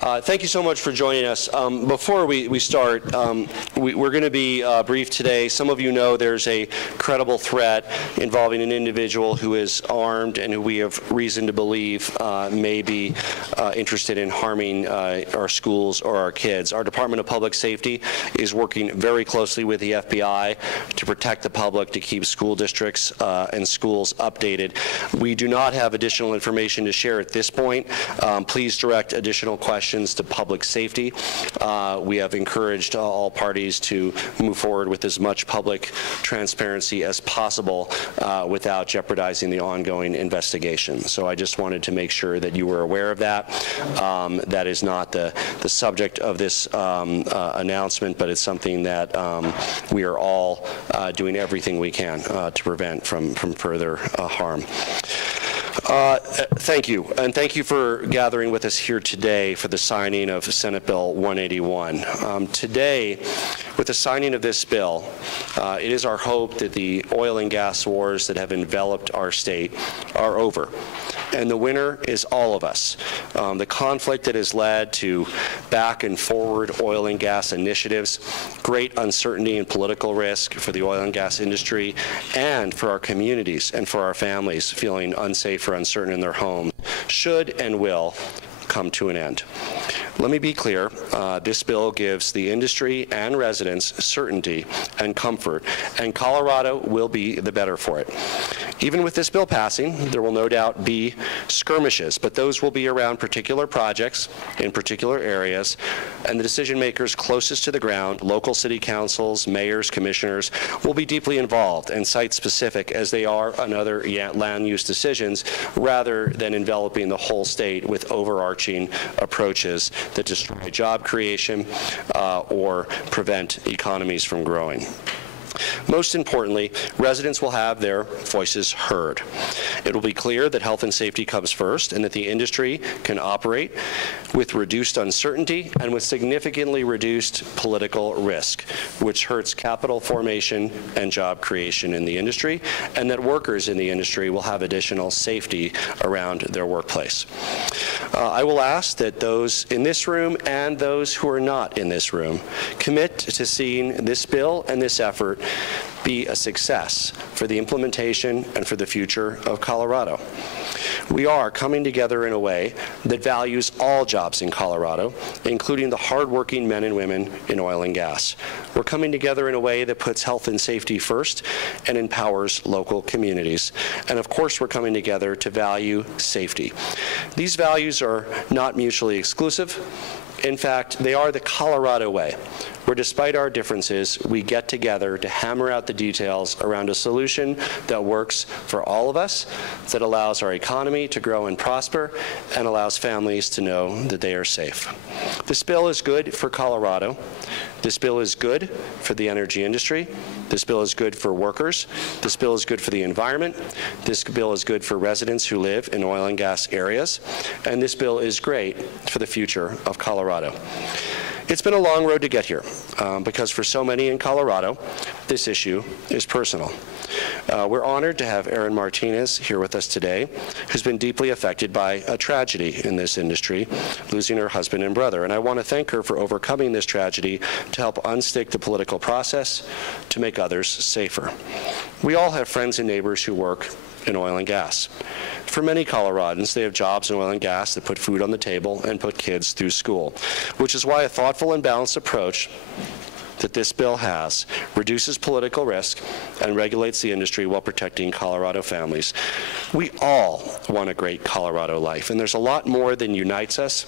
Thank you so much for joining us. Before we start, we're going to be brief today. Some of you know there's a credible threat involving an individual who is armed and who we have reason to believe may be interested in harming our schools or our kids. Our Department of Public Safety is working very closely with the FBI to protect the public, to keep school districts and schools updated. We do not have additional information to share at this point. Please direct additional questions to public safety. We have encouraged all parties to move forward with as much public transparency as possible without jeopardizing the ongoing investigation. So I just wanted to make sure that you were aware of that. That is not the subject of this announcement, but it's something that we are all doing everything we can to prevent from further harm. Thank you, and thank you for gathering with us here today for the signing of Senate Bill 181. Today, with the signing of this bill, it is our hope that the oil and gas wars that have enveloped our state are over. And the winner is all of us. The conflict that has led to back and forward oil and gas initiatives, great uncertainty and political risk for the oil and gas industry and for our communities and for our families feeling unsafe or uncertain in their homes, should and will come to an end. Let me be clear, this bill gives the industry and residents certainty and comfort, and Colorado will be the better for it. Even with this bill passing, there will no doubt be skirmishes, but those will be around particular projects in particular areas, and the decision makers closest to the ground, local city councils, mayors, commissioners, will be deeply involved and site-specific as they are on other land use decisions, rather than enveloping the whole state with overarching approaches that destroy job creation or prevent economies from growing. Most importantly, residents will have their voices heard. It will be clear that health and safety comes first and that the industry can operate with reduced uncertainty and with significantly reduced political risk, which hurts capital formation and job creation in the industry, and that workers in the industry will have additional safety around their workplace. I will ask that those in this room and those who are not in this room commit to seeing this bill and this effort be a success for the implementation and for the future of Colorado. We are coming together in a way that values all jobs in Colorado, including the hardworking men and women in oil and gas. We're coming together in a way that puts health and safety first and empowers local communities. And of course, we're coming together to value safety. These values are not mutually exclusive. In fact, they are the Colorado way, where despite our differences, we get together to hammer out the details around a solution that works for all of us, that allows our economy to grow and prosper, and allows families to know that they are safe. This bill is good for Colorado. This bill is good for the energy industry. This bill is good for workers. This bill is good for the environment. This bill is good for residents who live in oil and gas areas. And this bill is great for the future of Colorado. It's been a long road to get here because for so many in Colorado, this issue is personal. We're honored to have Erin Martinez here with us today, who's been deeply affected by a tragedy in this industry, losing her husband and brother. And I want to thank her for overcoming this tragedy to help unstick the political process to make others safer. We all have friends and neighbors who work in oil and gas. For many Coloradans, they have jobs in oil and gas that put food on the table and put kids through school, which is why a thoughtful and balanced approach that this bill has reduces political risk and regulates the industry while protecting Colorado families. We all want a great Colorado life, and there's a lot more that unites us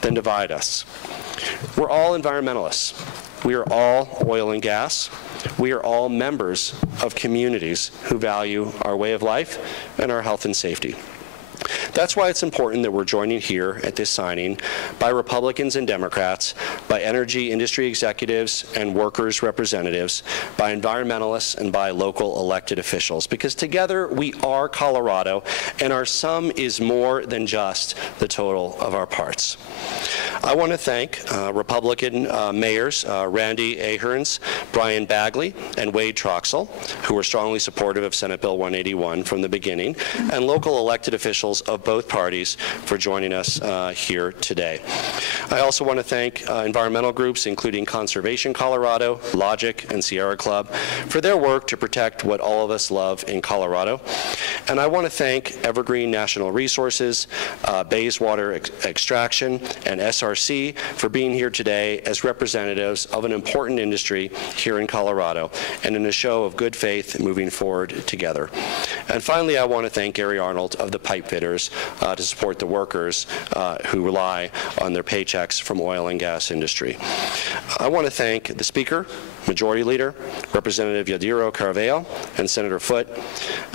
than divide us. We're all environmentalists. We are all oil and gas. We are all members of communities who value our way of life and our health and safety. That's why it's important that we're joining here at this signing by Republicans and Democrats, by energy industry executives and workers' representatives, by environmentalists, and by local elected officials, because together we are Colorado, and our sum is more than just the total of our parts. I want to thank Republican mayors Randy Aherns, Brian Bagley, and Wade Troxel, who were strongly supportive of Senate Bill 181 from the beginning, and local elected officials of both parties for joining us here today. I also want to thank environmental groups, including Conservation Colorado, Logic, and Sierra Club, for their work to protect what all of us love in Colorado. And I want to thank Evergreen National Resources, Bayswater Extraction, and SRC for being here today as representatives of an important industry here in Colorado, and in a show of good faith moving forward together. And finally, I want to thank Gary Arnold of the Pipe Fitters to support the workers who rely on their paychecks from oil and gas industry. I want to thank the Speaker, Majority Leader, Representative Yadiro Carveo, and Senator Foote,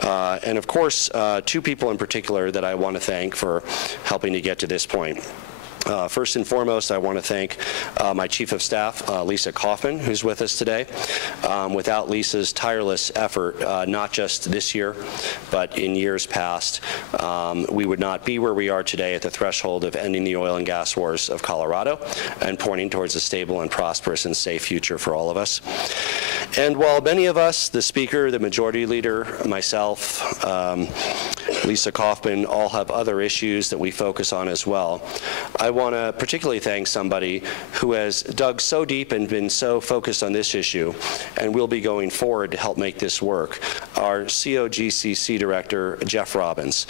and of course, two people in particular that I want to thank for helping to get to this point. First and foremost, I want to thank my Chief of Staff, Lisa Kaufman, who's with us today. Without Lisa's tireless effort, not just this year, but in years past, we would not be where we are today at the threshold of ending the oil and gas wars of Colorado and pointing towards a stable and prosperous and safe future for all of us. And while many of us, the Speaker, the Majority Leader, myself, Lisa Kaufman, all have other issues that we focus on as well, I want to particularly thank somebody who has dug so deep and been so focused on this issue and will be going forward to help make this work, our COGCC Director, Jeff Robbins.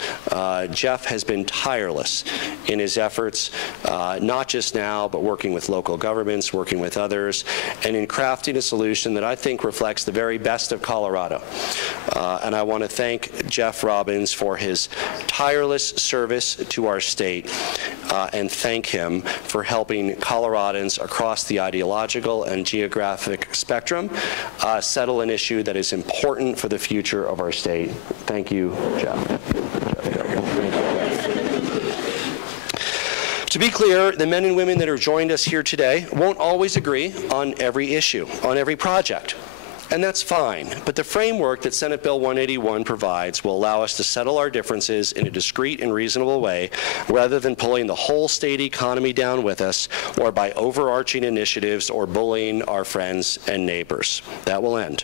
Jeff has been tireless in his efforts, not just now, but working with local governments, working with others, and in crafting a solution that I think reflects the very best of Colorado. And I want to thank Jeff Robbins for his tireless service to our state and thank him for helping Coloradans across the ideological and geographic spectrum settle an issue that is important for the future of our state. Thank you, Jeff. To be clear, the men and women that have joined us here today won't always agree on every issue, on every project. And that's fine, but the framework that Senate Bill 181 provides will allow us to settle our differences in a discreet and reasonable way, rather than pulling the whole state economy down with us, or by overarching initiatives or bullying our friends and neighbors. That will end.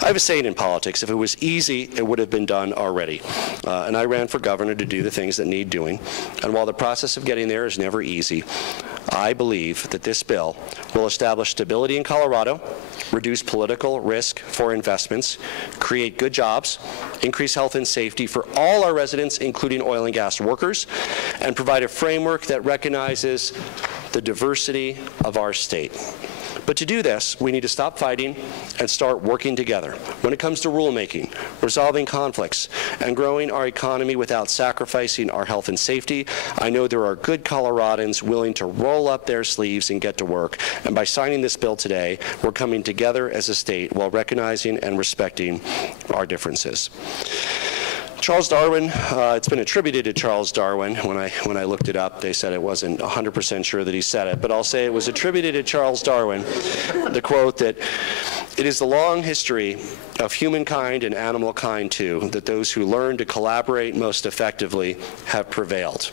I have a saying in politics: if it was easy, it would have been done already. And I ran for governor to do the things that need doing. And while the process of getting there is never easy, I believe that this bill will establish stability in Colorado, reduce political risk for investments, create good jobs, increase health and safety for all our residents, including oil and gas workers, and provide a framework that recognizes the diversity of our state. But to do this, we need to stop fighting and start working together. When it comes to rulemaking, resolving conflicts, and growing our economy without sacrificing our health and safety, I know there are good Coloradans willing to roll up their sleeves and get to work. And by signing this bill today, we're coming together as a state while recognizing and respecting our differences. Charles Darwin, it's been attributed to Charles Darwin. When I looked it up, they said it wasn't 100% sure that he said it, but I'll say it was attributed to Charles Darwin, the quote that, "It is the long history of humankind and animal kind too, that those who learn to collaborate most effectively have prevailed."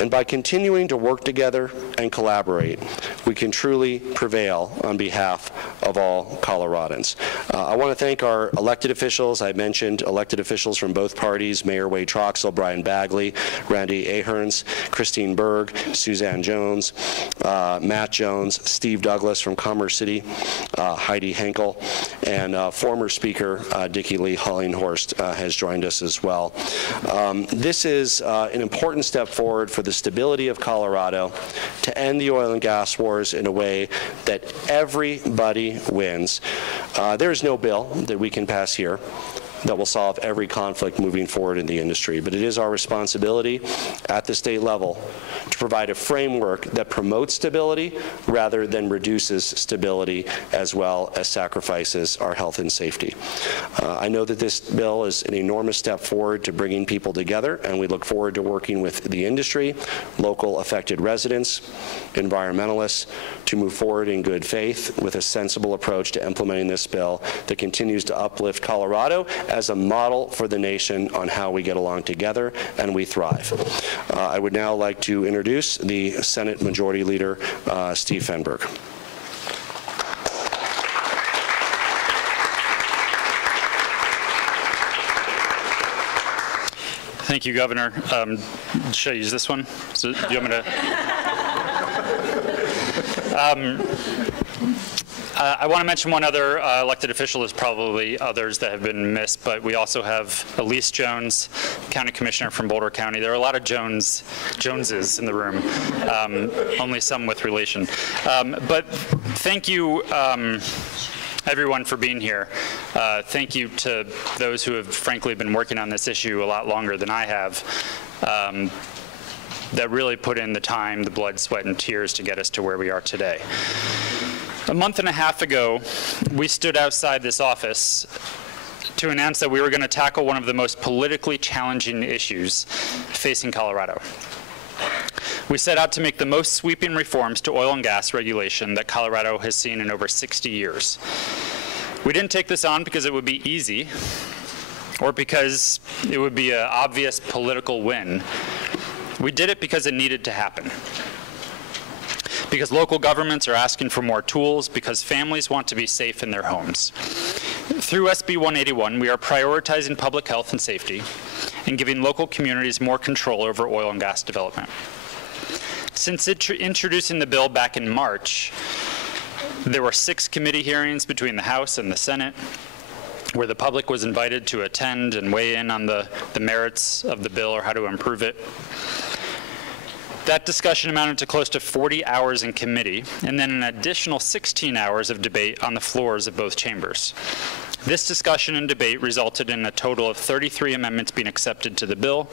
And by continuing to work together and collaborate, we can truly prevail on behalf of all Coloradans. I want to thank our elected officials. I mentioned elected officials from both parties: Mayor Wade Troxel, Brian Bagley, Randy Aherns, Christine Berg, Suzanne Jones, Matt Jones, Steve Douglas from Commerce City, Heidi Henkel, and former Speaker Dickie Lee Hollinghorst has joined us as well. This is an important step forward for the stability of Colorado, to end the oil and gas wars in a way that everybody wins. There is no bill that we can pass here that will solve every conflict moving forward in the industry, but it is our responsibility at the state level to provide a framework that promotes stability rather than reduces stability, as well as sacrifices our health and safety. I know that this bill is an enormous step forward to bringing people together, and we look forward to working with the industry, local affected residents, environmentalists, to move forward in good faith with a sensible approach to implementing this bill that continues to uplift Colorado as a model for the nation on how we get along together and we thrive. I would now like to introduce introduce the Senate Majority Leader, Steve Fenberg. Thank you, Governor. Should I use this one? So, do you want me to? I want to mention one other elected official. There's probably others that have been missed, but we also have Elise Jones, County Commissioner from Boulder County. There are a lot of Joneses in the room, only some with relation. But thank you, everyone, for being here. Thank you to those who have frankly been working on this issue a lot longer than I have, that really put in the time, the blood, sweat, and tears to get us to where we are today. A month and a half ago, we stood outside this office to announce that we were going to tackle one of the most politically challenging issues facing Colorado. We set out to make the most sweeping reforms to oil and gas regulation that Colorado has seen in over 60 years. We didn't take this on because it would be easy or because it would be an obvious political win. We did it because it needed to happen. Because local governments are asking for more tools, because families want to be safe in their homes. Through SB 181, we are prioritizing public health and safety and giving local communities more control over oil and gas development. Since introducing the bill back in March, there were 6 committee hearings between the House and the Senate where the public was invited to attend and weigh in on the merits of the bill or how to improve it. That discussion amounted to close to 40 hours in committee, and then an additional 16 hours of debate on the floors of both chambers. This discussion and debate resulted in a total of 33 amendments being accepted to the bill.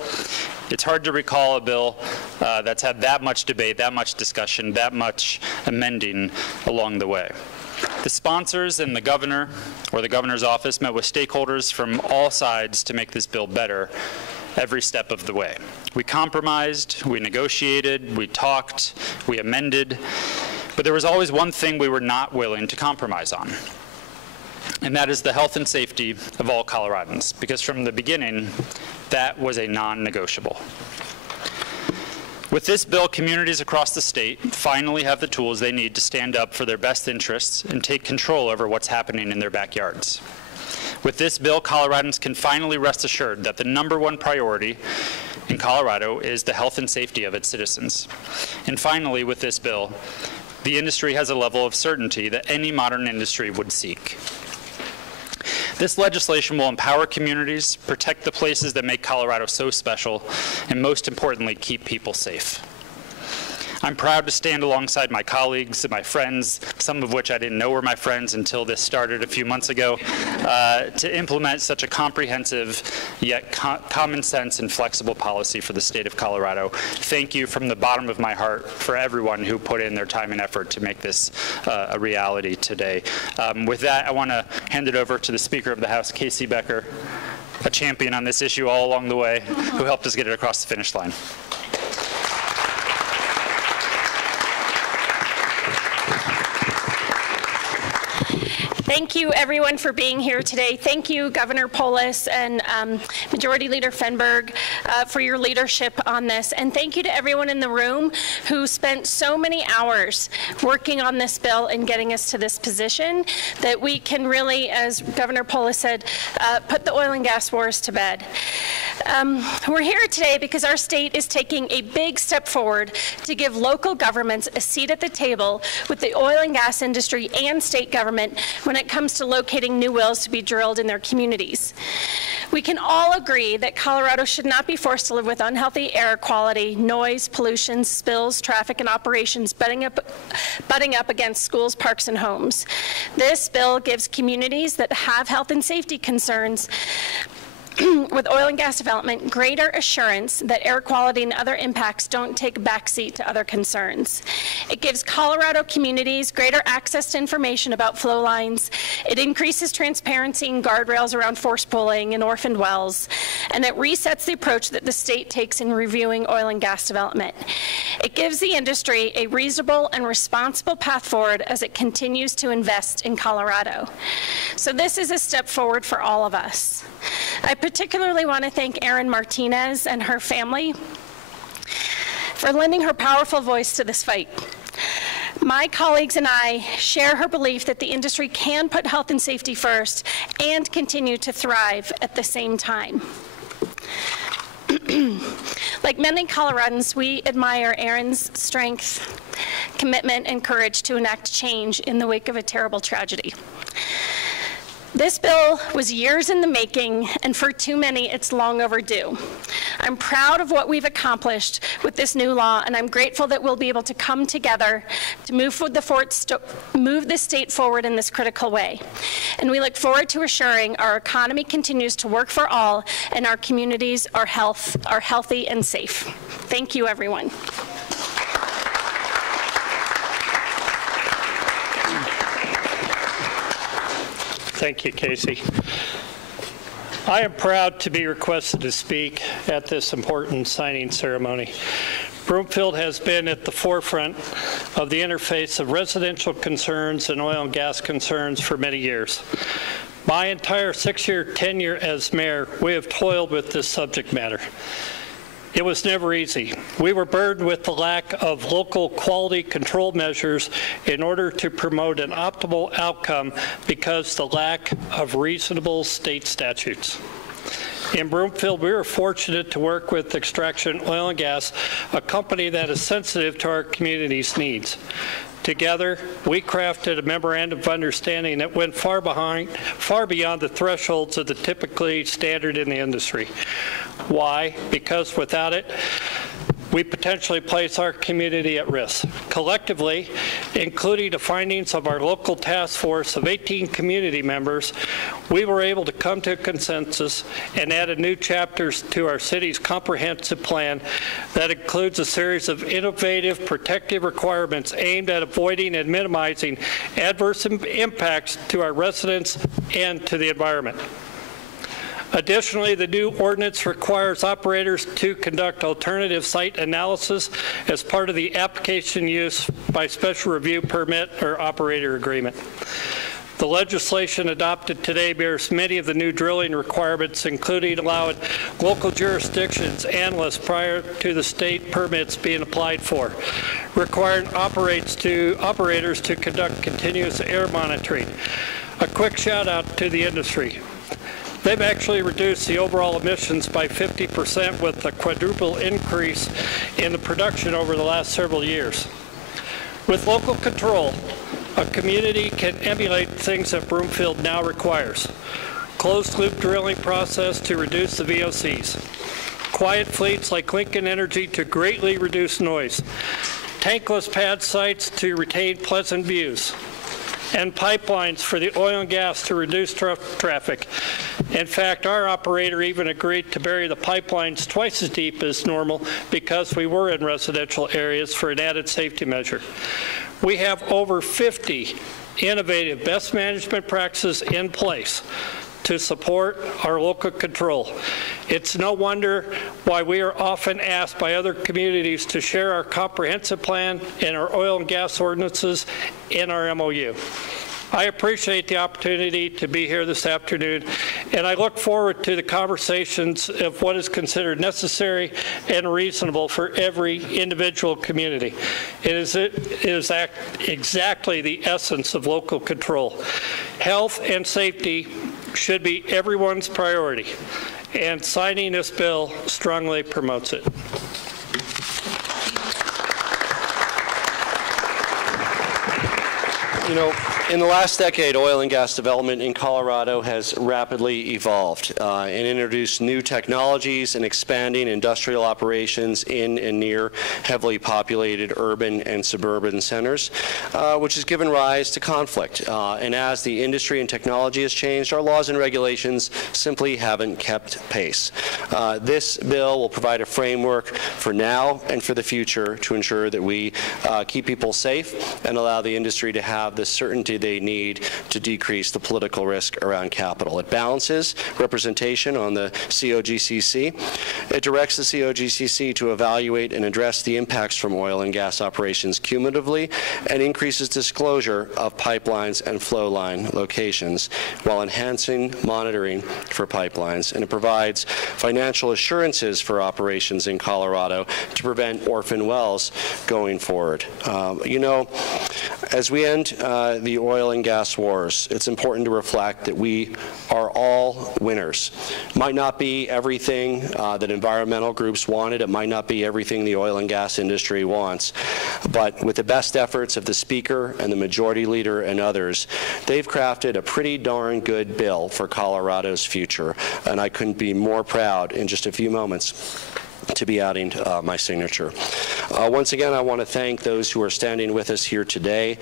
It's hard to recall a bill that's had that much debate, that much discussion, that much amending along the way. The sponsors and the governor, or the governor's office, met with stakeholders from all sides to make this bill better every step of the way. We compromised, we negotiated, we talked, we amended, but there was always one thing we were not willing to compromise on, and that is the health and safety of all Coloradans, because from the beginning, that was a non-negotiable. With this bill, communities across the state finally have the tools they need to stand up for their best interests and take control over what's happening in their backyards. With this bill, Coloradans can finally rest assured that the #1 priority in Colorado is the health and safety of its citizens. And finally, with this bill, the industry has a level of certainty that any modern industry would seek. This legislation will empower communities, protect the places that make Colorado so special, and most importantly, keep people safe. I'm proud to stand alongside my colleagues and my friends, some of which I didn't know were my friends until this started a few months ago, to implement such a comprehensive yet common sense and flexible policy for the state of Colorado. Thank you from the bottom of my heart for everyone who put in their time and effort to make this a reality today. With that, I want to hand it over to the Speaker of the House, Casey Becker, a champion on this issue all along the way, who helped us get it across the finish line. Thank you, everyone, for being here today. Thank you, Governor Polis and Majority Leader Fenberg, for your leadership on this. And thank you to everyone in the room who spent so many hours working on this bill and getting us to this position that we can really, as Governor Polis said, put the oil and gas wars to bed. We're here today because our state is taking a big step forward to give local governments a seat at the table with the oil and gas industry and state government when it comes to locating new wells to be drilled in their communities. We can all agree that Colorado should not be forced to live with unhealthy air quality, noise, pollution, spills, traffic, and operations butting up against schools, parks, and homes. This bill gives communities that have health and safety concerns with oil and gas development greater assurance that air quality and other impacts don't take a backseat to other concerns. It gives Colorado communities greater access to information about flow lines. It increases transparency and guardrails around forced pooling and orphaned wells. And it resets the approach that the state takes in reviewing oil and gas development. It gives the industry a reasonable and responsible path forward as it continues to invest in Colorado. So this is a step forward for all of us. I particularly want to thank Erin Martinez and her family for lending her powerful voice to this fight. My colleagues and I share her belief that the industry can put health and safety first and continue to thrive at the same time. Like many Coloradans, we admire Erin's strength, commitment, and courage to enact change in the wake of a terrible tragedy. This bill was years in the making, and for too many, it's long overdue. I'm proud of what we've accomplished with this new law, and I'm grateful that we'll be able to come together to move the state forward in this critical way. And we look forward to assuring our economy continues to work for all, and our communities are healthy and safe. Thank you, everyone. Thank you, Casey. I am proud to be requested to speak at this important signing ceremony. Broomfield has been at the forefront of the interface of residential concerns and oil and gas concerns for many years. My entire 6-year tenure as mayor, we have toiled with this subject matter. It was never easy. We were burdened with the lack of local quality control measures in order to promote an optimal outcome because the lack of reasonable state statutes. In Broomfield, we were fortunate to work with Extraction Oil and Gas, a company that is sensitive to our community's needs. Together, we crafted a memorandum of understanding that went far beyond the thresholds of the typically standard in the industry. Why? Because without it, we potentially place our community at risk. Collectively, including the findings of our local task force of 18 community members, we were able to come to a consensus and add new chapters to our city's comprehensive plan that includes a series of innovative protective requirements aimed at avoiding and minimizing adverse impacts to our residents and to the environment. Additionally, the new ordinance requires operators to conduct alternative site analysis as part of the application use by special review permit or operator agreement. The legislation adopted today bears many of the new drilling requirements, including allowing local jurisdictions analysts prior to the state permits being applied for, requiring operators to conduct continuous air monitoring. A quick shout out to the industry. They've actually reduced the overall emissions by 50% with a quadruple increase in the production over the last several years. With local control, a community can emulate things that Broomfield now requires. Closed-loop drilling process to reduce the VOCs. Quiet fleets like Lincoln Energy to greatly reduce noise. Tankless pad sites to retain pleasant views. And pipelines for the oil and gas to reduce traffic. In fact, our operator even agreed to bury the pipelines twice as deep as normal because we were in residential areas for an added safety measure. We have over 50 innovative best management practices in place to support our local control. It's no wonder why we are often asked by other communities to share our comprehensive plan and our oil and gas ordinances in our MOU. I appreciate the opportunity to be here this afternoon, and I look forward to the conversations of what is considered necessary and reasonable for every individual community. It is exactly the essence of local control. Health and safety should be everyone's priority, and signing this bill strongly promotes it. You know, in the last decade, oil and gas development in Colorado has rapidly evolved and introduced new technologies and expanding industrial operations in and near heavily populated urban and suburban centers, which has given rise to conflict. And as the industry and technology has changed, our laws and regulations simply haven't kept pace. This bill will provide a framework for now and for the future to ensure that we keep people safe and allow the industry to have the certainty they need to decrease the political risk around capital. It balances representation on the COGCC. It directs the COGCC to evaluate and address the impacts from oil and gas operations cumulatively, and increases disclosure of pipelines and flow line locations while enhancing monitoring for pipelines. And it provides financial assurances for operations in Colorado to prevent orphan wells going forward. You know, as we end the oil and gas wars, it's important to reflect that we are all winners. Might not be everything that environmental groups wanted. It might not be everything the oil and gas industry wants. But with the best efforts of the Speaker and the Majority Leader and others, they've crafted a pretty darn good bill for Colorado's future. And I couldn't be more proud in just a few moments to be adding my signature. Once again, I want to thank those who are standing with us here today.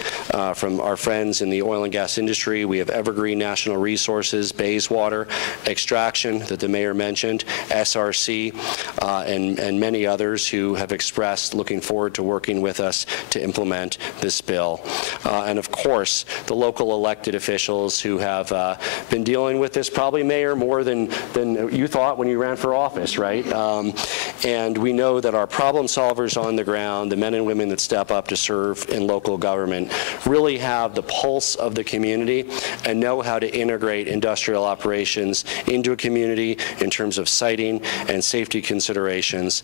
From our friends in the oil and gas industry, we have Evergreen National Resources, Bayswater, Extraction that the mayor mentioned, SRC, and many others who have expressed looking forward to working with us to implement this bill. And of course, the local elected officials who have been dealing with this, probably, Mayor, more than you thought when you ran for office, right? And we know that our problem solvers on the ground, the men and women that step up to serve in local government, really have the pulse of the community and know how to integrate industrial operations into a community in terms of siting and safety considerations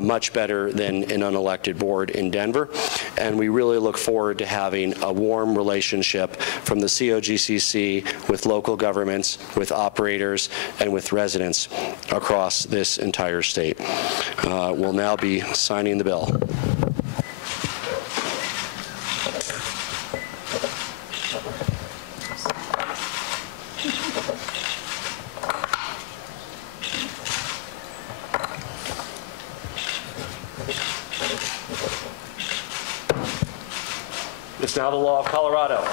much better than an unelected board in Denver. And we really look forward to having a warm relationship from the COGCC with local governments, with operators, and with residents across this entire state. We'll now be signing the bill. It's now the law of Colorado.